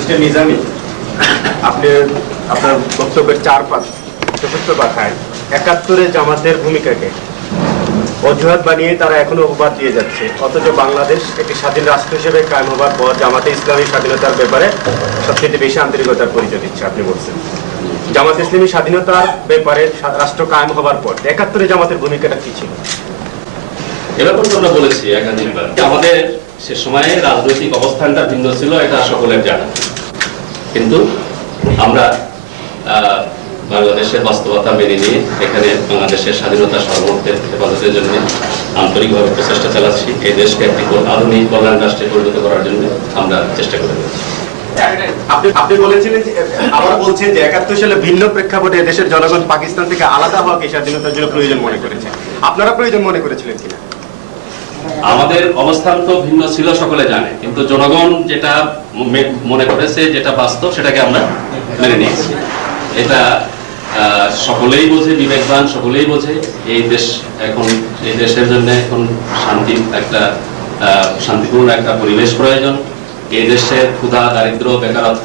Mister Nizami, আপনি আপনার বক্তব্যের 4-5 কথায় 71-এ জামাতের ভূমিকাকে অজুহাত বানিয়ে তারা এখনো অপবাদ দিয়ে যাচ্ছে, অথচ বাংলাদেশ একটি স্বাধীন রাষ্ট্র হিসেবে কায়েম হবার পর জামাতে ইসলামী স্বাধীনতার ব্যাপারে সবচেয়ে বেশি আন্তরিকতার পরিচয় দিচ্ছে। আপনি বলছেন জামাতে ইসলামী স্বাধীনতার ব্যাপারে রাষ্ট্র কায়েম হবার পর 71-এ জামাতের ভূমিকাটা কি ছিল? এবার তো আমরা বলেছি একাধিকবার আমাদের সে সময়ে রাজনৈতিক অবস্থানটা ভিন্ন ছিল, এটা সকলের জানা। কিন্তু আমরা বাংলাদেশের বাস্তবতা মেনে নিয়ে এখানে বাংলাদেশের স্বাধীনতা সার্বভৌমত্বের হেফাজতের জন্য আন্তরিকভাবে প্রচেষ্টা চালাচ্ছি। এই দেশকে একটি আধুনিক কল্যাণ রাষ্ট্রে পরিণত করার জন্য আমরা চেষ্টা করে যাচ্ছি। আপনি বলেছিলেন, আবার বলছেন যে 71 সালে ভিন্ন প্রেক্ষাপটে দেশের জনগণ পাকিস্তান থেকে আলাদা হওয়াকে স্বাধীনতার জন্য প্রয়োজন মনে করেছে। আপনারা প্রয়োজন মনে করেছিলেন কিনা? আমাদের অবস্থান তো ভিন্ন ছিল, সকলে জানে, কিন্তু জনগণ যেটা মনে করেছে, যেটা বাস্তব, সেটাকে আমরা মেনে নিয়েছি। এটা সকলেই বোঝে, বিবেকবান সকলেই বোঝে। এই দেশ এখন, এই দেশের জন্য এখন শান্তিপূর্ণ একটা পরিবেশ প্রয়োজন। এই দেশের ক্ষুধা, দারিদ্র, বেকারত্ব